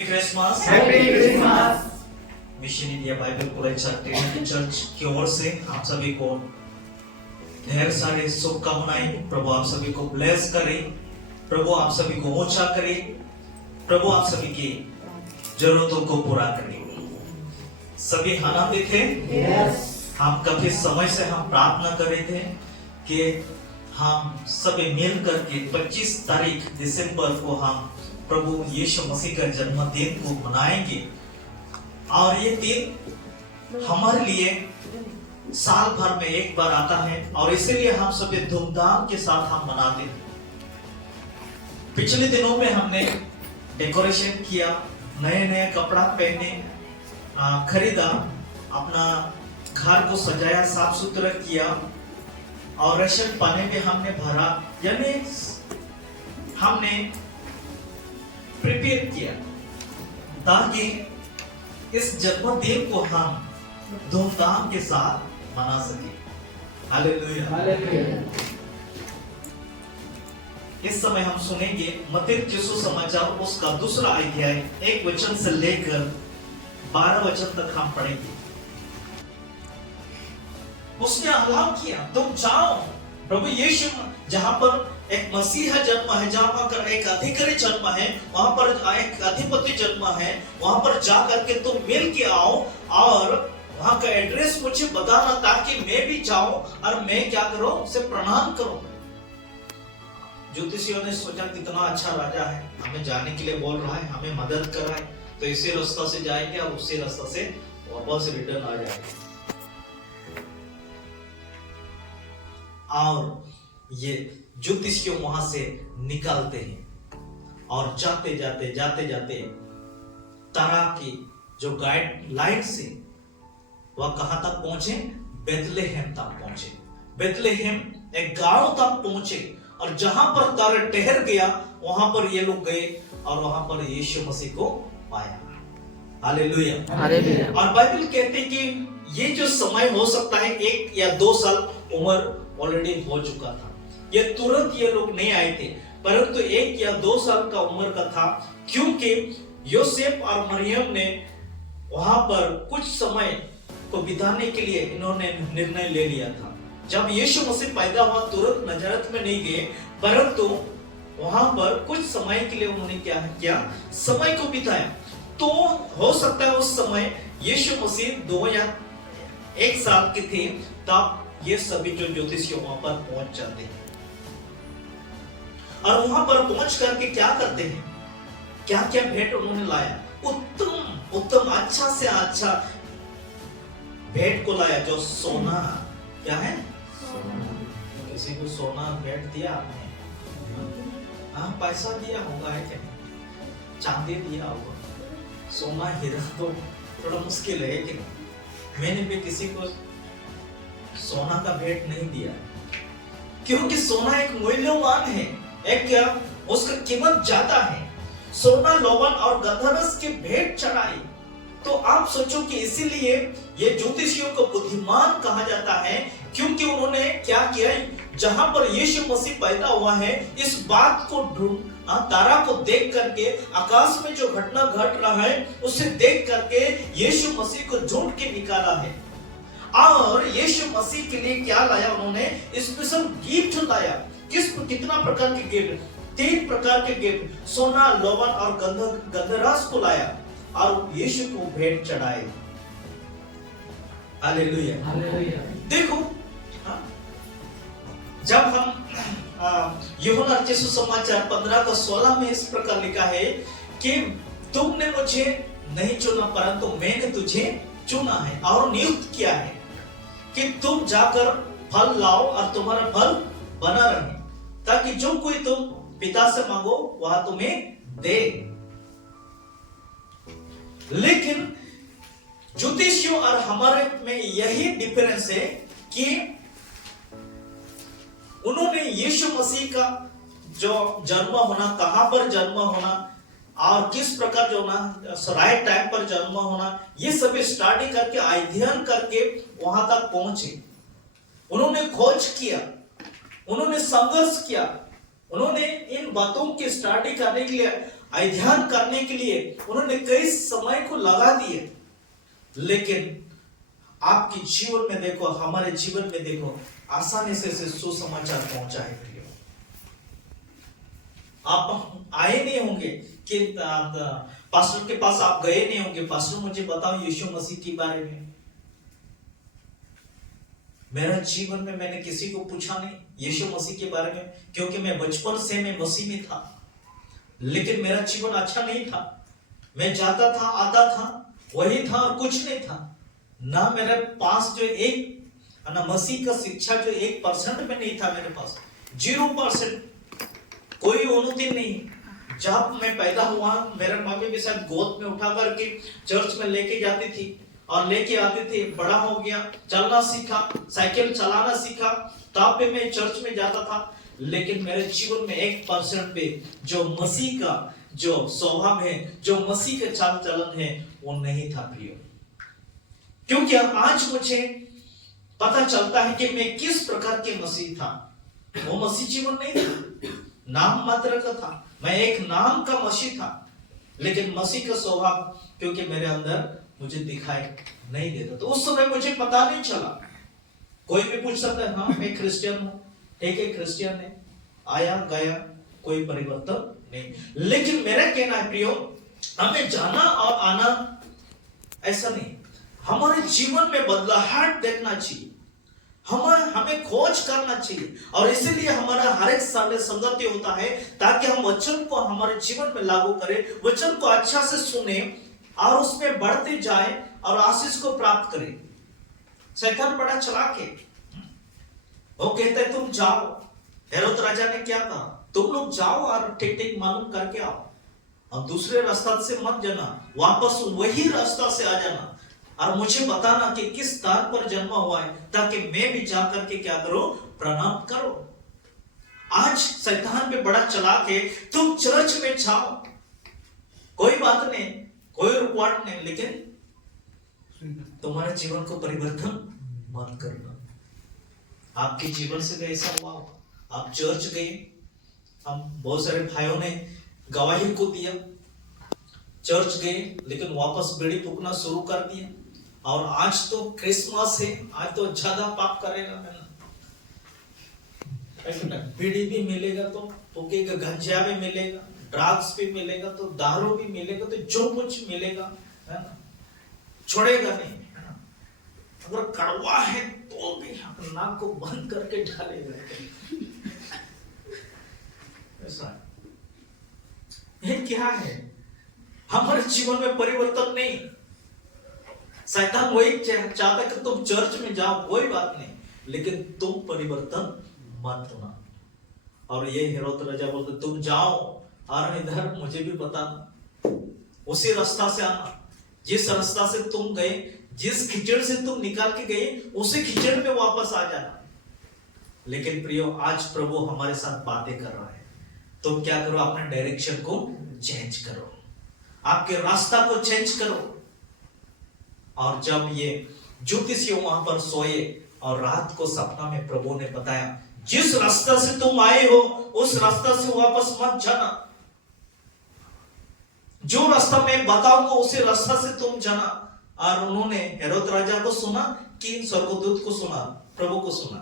Christmas happy Christmas. Mission India Bible college Trinity church की ओर से आप सभी को ढेर सारे शुभकामनाएं। प्रभु आप सभी को ब्लेस करे, प्रभु आप सभी को ऊंचा करे, प्रभु आप सभी की जरूरतों को पूरा करे। सभी आनंदित थे। हम काफी समय से हम प्रार्थना कर रहे थे कि हम सभी मिल करके 25 तारीख दिसंबर को हम प्रभु यीशु मसीह का जन्मदिन को मनाएंगे। और ये दिन हमारे लिए साल भर में एक बार आता है और इसीलिए हम सभी धूमधाम के साथ हम मनाते हैं। पिछले दिनों में हमने डेकोरेशन किया, नए नए कपड़ा पहने, खरीदा, अपना घर को सजाया, साफ सुथरा किया और राशन पानी में हमने भरा, यानी हमने प्रिपेयर किया ताकि इस जन्मदिन को हम धूमधाम के साथ मना सके। हालेलुया। इस समय हम सुनेंगे मत्ती यीशु समाचार उसका दूसरा अध्याय 1 वचन से लेकर 12 वचन तक हम पढ़ेंगे। उसने ऐलान किया, तुम जाओ। प्रभु यीशु जहां पर एक मसीहा जन्म है, जहां पर एक अधिकारी जन्म है, वहां पर एक अधिपति जन्म है, वहां पर जा करके तुम मिल के आओ और वहां का एड्रेस मुझे बताना ताकि मैं भी जाऊं और मैं क्या करूं, उसे प्रणाम करूं। ज्योतिषियों ने सोचा कितना अच्छा राजा है, हमें जाने के लिए बोल रहा है, हमें मदद कर रहा है, तो इसी रास्ता से जाएंगे और उसी रास्ता से वापस रिटर्न आ जाएंगे। और ये ज्योतिषियों वहां से निकलते हैं और जाते जाते तारा की जो गाइडलाइन से वह कहां तक पहुंचे, बेथलेहेम तक पहुंचे। बेथलेहेम एक गांव तक पहुंचे और जहां पर तारा ठहर गया वहां पर ये लोग गए और वहां पर यीशु मसीह को पाया। हालेलुया। और बाइबल कहते हैं कि ये जो समय हो सकता है 1 या 2 साल उम्र ऑलरेडी हो चुका था। ये तुरंत ये लोग नहीं आए थे, परंतु 1 या 2 साल का उम्र का था, क्योंकि योसेफ और मरियम ने वहां पर कुछ समय को बिताने के लिए इन्होंने निर्णय ले लिया था। जब यीशु मसीह पैदा हुआ तुरंत नजरत में नहीं गए, परंतु वहां पर कुछ समय के लिए उन्होंने क्या किया, समय को बिताया। तो हो सकता है उस समय यीशु मसीह 2 या 1 साल के थे, तब ये सभी जो ज्योतिषी वहां पर पहुंच जाते हैं और वहां पर पहुंच करके क्या करते हैं, क्या क्या भेंट उन्होंने लाया, उत्तम अच्छा से अच्छा भेंट को लाया, जो सोना, क्या है, किसी को सोना भेंट दिया आपने? हाँ, पैसा दिया होगा, है क्या, चांदी दिया होगा, सोना हीरा तो थोड़ा मुश्किल है कि मैंने भी किसी को सोना का भेंट नहीं दिया, क्योंकि सोना एक मूल्यवान है, एक क्या उसका कीमत ज्यादा है। सोना, लोबन और गंधरस की भेंट चढ़ाई। तो आप सोचो कि इसीलिए ये ज्योतिषियों को बुद्धिमान कहा जाता है, क्योंकि उन्होंने क्या किया, जहां पर यीशु मसीह पैदा हुआ है, इस बात को तारा को देख करके, आकाश में जो घटना घट रहा है उसे देख करके यीशु मसीह को ढूंढ के निकाला है। और यीशु मसीह के लिए क्या लाया उन्होंने, स्पेशल गिफ्ट लाया। कितना प्रकार के गिफ्ट, 3 प्रकार के गिफ्ट, सोना, लोबन और गंधरस को लाया और यीशु को भेंट चढ़ाए। हालेलुया। देखो, जब हम यूहन्ना सुसमाचार 15:16 में इस प्रकार लिखा है कि तुमने मुझे नहीं चुना परंतु मैंने तुझे चुना है और नियुक्त किया है कि तुम जाकर फल लाओ और तुम्हारा फल बना रहे, ताकि जो कोई तुम पिता से मांगो वह तुम्हें दे। लेकिन ज्योतिषियों और हमारे में यही डिफरेंस है कि उन्होंने यीशु मसीह का जो जन्म होना, कहां पर जन्म होना और किस प्रकार जो ना राइट टाइम पर जन्म होना, ये सभी स्टडी करके, अध्ययन करके वहां तक पहुंचे। उन्होंने खोज किया, उन्होंने संघर्ष किया, उन्होंने इन बातों की स्टडी करने के लिए अध्ययन करने के लिए उन्होंने कई समय को लगा दिए, लेकिन आपके जीवन में देखो, हमारे जीवन में देखो, आसानी से सुसमाचार पहुंचा है प्रियो। आप आए नहीं होंगे कि पास्टर के पास आप गए नहीं होंगे, पास्टर मुझे बताओ यीशु मसीह के बारे में। मेरा जीवन में मैंने किसी को पूछा नहीं यीशु मसीह के बारे में, क्योंकि मैं बचपन से मैं मसीह में था, लेकिन मेरा जीवन अच्छा नहीं था। मैं जाता था, आता था, वही था और कुछ नहीं था। ना मेरे पास जो एक ना मसीह का शिक्षा जो 1% में नहीं था, मेरे पास 0%, कोई उन्नति नहीं। जब मैं पैदा हुआ, मेरे मम्मी भी शायद गोद में उठा करके चर्च में लेके जाती थी और लेके आती थी। बड़ा हो गया, चलना सीखा, साइकिल चलाना सीखा, तब पे मैं चर्च में जाता था। लेकिन मेरे जीवन में 1% पे जो मसीह का जो स्वभाव है, जो मसीह का चाल चलन है, वो नहीं था प्रियो। क्योंकि आज मुझे पता चलता है कि मैं किस प्रकार के मसीह था। वो मसीह जीवन नहीं था, नाम मात्र का था। मैं एक नाम का मसीह था, लेकिन मसीह का स्वभाव क्योंकि मेरे अंदर मुझे दिखाई नहीं देता। तो उस समय मुझे पता नहीं चला। कोई भी पूछ सकता है, हाँ मैं क्रिश्चियन हूं, ठीक है, क्रिश्चियन है, आया गया, कोई परिवर्तन नहीं। लेकिन मेरा कहना है प्रियो, हमें जाना और आना ऐसा नहीं, हमारे जीवन में बदलाहट देखना चाहिए, हमें खोज करना चाहिए। और इसीलिए हमारा हर एक समय संगति होता है, ताकि हम वचन को हमारे जीवन में लागू करें, वचन को अच्छा से सुने और उसमें बढ़ते जाए और आशीष को प्राप्त करें। शैतान बड़ा चालाक है, वो कहते हैं तुम जाओ। हेरोद राजा ने क्या कहा, तुम लोग जाओ और ठीक ठीक मालूम करके आओ, अब दूसरे रास्ता से मत जाना, वापस वही रास्ता से आ जाना और मुझे बताना कि किस स्थान पर जन्मा हुआ है, ताकि मैं भी जाकर के क्या करो, प्रणाम करो। आज शैतान पे बड़ा चालाक है, तुम चर्च में जाओ, कोई बात नहीं, कोई रुकावट नहीं, लेकिन तुम्हारे जीवन को परिवर्तन मत करना। आपके जीवन से ऐसा हुआ, आप चर्च गए, हम बहुत सारे भाइयों ने गवाही को दिया, चर्च गए, लेकिन वापस बीड़ी फूकना शुरू कर दिया। और आज तो क्रिसमस है, आज तो ज्यादा पाप करेगा, बीड़ी भी मिलेगा तो फूकेगा, गंजा भी मिलेगा, ड्रग्स भी मिलेगा, तो दारू भी मिलेगा, तो जो कुछ मिलेगा है ना, छोड़ेगा नहीं। अगर कड़वा है तो भी नाक को बंद करके डालेगा। ऐसा ये क्या है, हमारे जीवन में परिवर्तन नहीं। शैतान वही चाहता है कि तुम चर्च में जाओ, कोई बात नहीं, लेकिन तुम परिवर्तन मत होना। और ये हेरोद राजा बोलते तुम जाओ और इधर मुझे भी बताना, उसी रास्ता से आना, जिस रास्ता से तुम गए, जिस कीचड़ से तुम निकाल के गए, उसी कीचड़ में वापस आ जाना। लेकिन प्रियो, आज प्रभु हमारे साथ बातें कर रहा है, तुम क्या करो, अपने डायरेक्शन को चेंज करो, आपके रास्ता को चेंज करो। और जब ये ज्योतिषी वहां पर सोए और रात को सपना में प्रभु ने बताया, जिस रास्ता से तुम आए हो उस रास्ता से वापस मत जाना, जो रास्ता मैं बताऊंगा उसी रास्ता से तुम जाना। और उन्होंने हेरोद राजा को सुना कि स्वर्गदूत को सुना, प्रभु को सुना,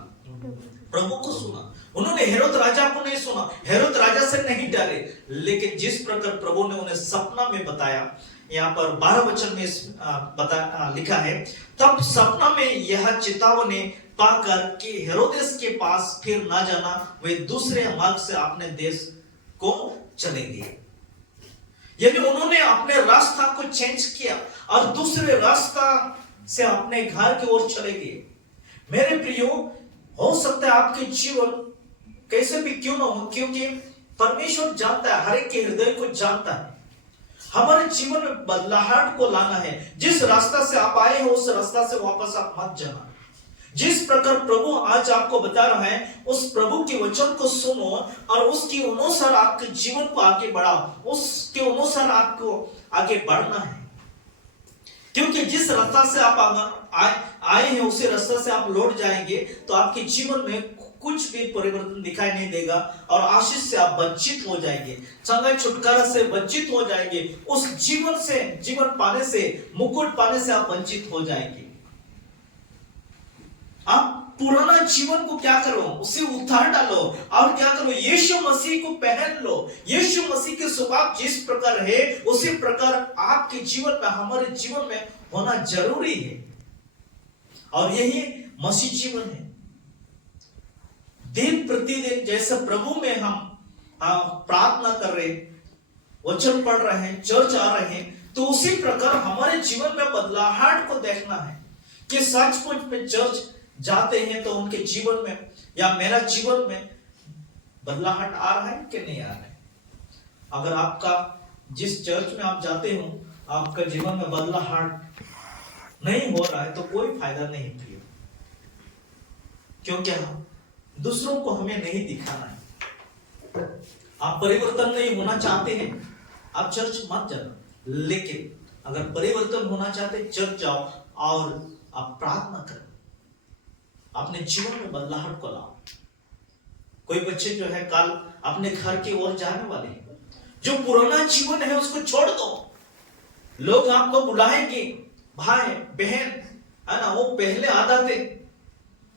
प्रभु को सुना। उन्होंने हेरोद राजा को नहीं सुना, हेरोद राजा से नहीं डरे, लेकिन जिस प्रकार प्रभु ने उन्हें सपना में बताया, यहाँ पर 12 वचन में लिखा है, तब सपना में यह चेतावनी पाकर कि हेरोदेस के पास फिर ना जाना, वे दूसरे मार्ग से अपने देश को चले गए। यानी उन्होंने अपने रास्ता को चेंज किया और दूसरे रास्ता से अपने घर की ओर चले गए। मेरे प्रियो, हो सकता है आपके जीवन कैसे भी क्यों ना हो, क्योंकि परमेश्वर जानता है, हर एक के हृदय को जानता है। हमारे जीवन में बदलाहट को लाना है, जिस रास्ता से आप आए हो उस रास्ता से वापस आप मत जाना। जिस प्रकार प्रभु आज आपको बता रहा है, उस प्रभु के वचन को सुनो और उसके अनुसार आपके जीवन को आगे बढ़ाओ, उसके अनुसार आपको आगे बढ़ना है। क्योंकि जिस रास्ता से आप आए हैं उसी रास्ता से आप लौट जाएंगे तो आपके जीवन में कुछ भी परिवर्तन दिखाई नहीं देगा और आशीष से आप वंचित हो जाएंगे, संघाई छुटकारा से वंचित हो जाएंगे, उस जीवन से, जीवन पाने से, मुकुट पाने से आप वंचित हो जाएंगे। आप पुराना जीवन को क्या करो, उसे उतार डालो और क्या करो, यीशु मसीह को पहन लो। यीशु मसीह के स्वभाव जिस प्रकार है उसी प्रकार आपके जीवन में, हमारे जीवन में होना जरूरी है। और यही मसीह जीवन है। दिन प्रतिदिन जैसे प्रभु में हम प्रार्थना कर रहे, वचन पढ़ रहे हैं, चर्च आ रहे हैं, तो उसी प्रकार हमारे जीवन में बदलाहट को देखना है कि सचमुच में चर्च जाते हैं तो उनके जीवन में या मेरा जीवन में बदलाहट आ रहा है कि नहीं आ रहा है। अगर आपका जिस चर्च में आप जाते हो आपका जीवन में बदलाहट नहीं हो रहा है तो कोई फायदा नहीं प्रियो, क्योंकि दूसरों को हमें नहीं दिखाना है। आप परिवर्तन नहीं होना चाहते हैं, आप चर्च मत जाना, लेकिन अगर परिवर्तन होना चाहते चर्च जाओ और आप प्रार्थना करो, अपने जीवन में बदलाहट को लाओ। कोई बच्चे जो है कल अपने घर की ओर जाने वाले हैं, जो पुराना जीवन है उसको छोड़ दो। लोग आपको बुलाएंगे, भाई बहन, है ना, वो पहले आदतें,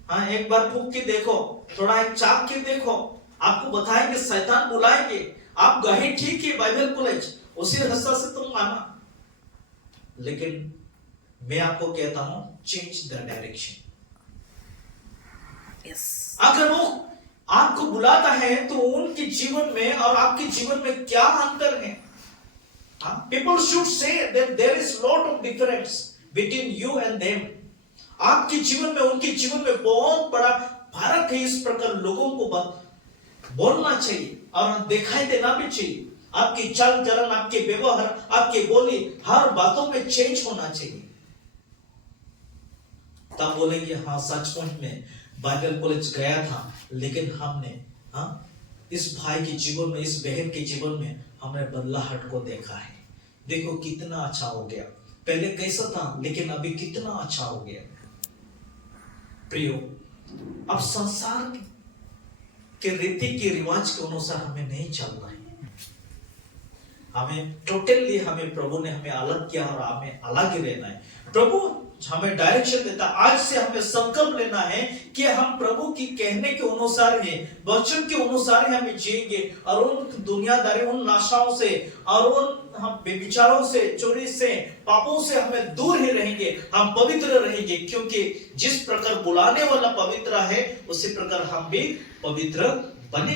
हाँ एक बार फूक के देखो, थोड़ा एक चाक के देखो, आपको बताएंगे, शैतान बुलाएंगे, आप गए ठीक है बाइबल कॉलेज, उसी रास्ता से तुम आना। लेकिन मैं आपको कहता हूं चेंज द डायरेक्शन। अगर वो आपको बुलाता है तो उनके जीवन में और आपके जीवन में क्या अंतर है? People should say that there is lot of difference between you and them. आपके जीवन में उनके जीवन में बहुत बड़ा फर्क है। इस प्रकार लोगों को बोलना चाहिए और दिखाई देना भी चाहिए। आपकी चाल चलन, आपके व्यवहार, आपके बोली, हर बातों में चेंज होना चाहिए। तब बोलेंगे हाँ सचमुच में बाइबल कॉलेज गया था, लेकिन हमने इस भाई के जीवन में, इस बहन के जीवन में हमने बदलाहट को देखा है। देखो कितना अच्छा हो गया, पहले कैसा था लेकिन अभी कितना अच्छा हो गया। प्रियो, अब संसार के रीति के रिवाज के अनुसार हमें नहीं चलना है। हमें टोटली, हमें प्रभु ने हमें अलग किया और हमें अलग ही रहना है। प्रभु हमें डायरेक्शन देता। आज से हमें संकल्प लेना है कि हम प्रभु की कहने के अनुसार हैं, वचन के अनुसार हमें जिएंगे और उन दुनियादारी, उन नाशाओं से और उन हम विचारों से, चोरी से, पापों से हमें दूर ही रहेंगे। हम पवित्र रहेंगे, क्योंकि जिस प्रकार बुलाने वाला पवित्र है उसी प्रकार हम भी पवित्र